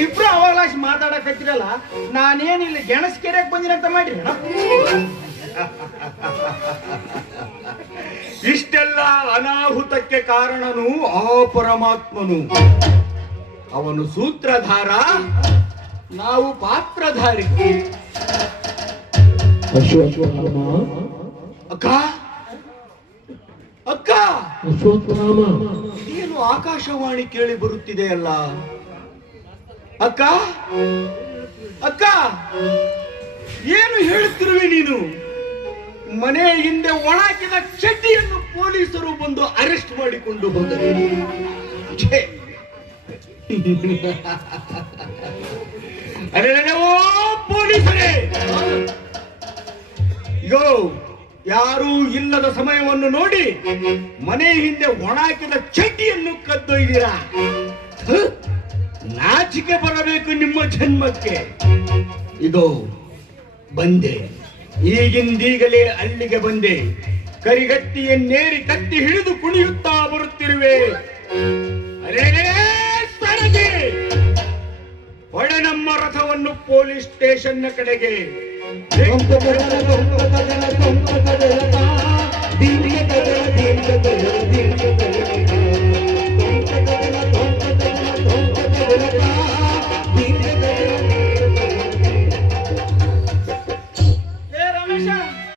ಇಬ್ರು ಅವಾಗ್ಲ ಮಾತಾಡಕತ್ತಿರಲ್ಲ, ನಾನೇನಿಲ್ಲ ಗೆಣಸ್ ಕೆರೆಯಕ್ ಬಂದಿರಂತ ಮಾಡ್ರಿ. ಇಷ್ಟೆಲ್ಲ ಅನಾಹುತಕ್ಕೆ ಕಾರಣನು ಆ ಪರಮಾತ್ಮನು. ಅವನು ಸೂತ್ರಧಾರ, ನಾವು ಪಾತ್ರಧಾರಿ. ಅಕ್ಕ ಅಕ್ಕ, ಏನು ಆಕಾಶವಾಣಿ ಕೇಳಿ ಬರುತ್ತಿದೆಯಲ್ಲ? ಅಕ್ಕ ಅಕ್ಕ, ಏನು ಹೇಳುತ್ತಿರುವೆ ನೀನು? ಮನೆ ಹಿಂದೆ ಒಣಾಕಿದ ಚಡ್ಡಿಯನ್ನು ಪೊಲೀಸರು ಬಂದು ಅರೆಸ್ಟ್ ಮಾಡಿಕೊಂಡು ಹೋದರು. ಅರೆ ಓ ಪೊಲೀಸರೇ, ಯೋ ಯಾರೂ ಇಲ್ಲದ ಸಮಯವನ್ನು ನೋಡಿ ಮನೆ ಹಿಂದೆ ಒಣಾಕಿದ ಚಡ್ಡಿಯನ್ನು ಕದ್ದೊಯ್ದಿರಾ? ನಾಚಿಕೆ ಬರಬೇಕು ನಿಮ್ಮ ಜನ್ಮಕ್ಕೆ. ಇದೋ ಬಂದೆ, ಈಗಿಂದೀಗಲೇ ಅಲ್ಲಿಗೆ ಬಂದೆ. ಕರಿಗತ್ತಿಯನ್ನೇರಿ ಕತ್ತಿ ಹಿಡಿದು ಕುಣಿಯುತ್ತಾ ಬರುತ್ತಿರುವೆ. ಅರೇ ಸರದಿ, ಒಡೆ ನಮ್ಮ ರಥವನ್ನು ಪೊಲೀಸ್ ಸ್ಟೇಷನ್ನ ಕಡೆಗೆ.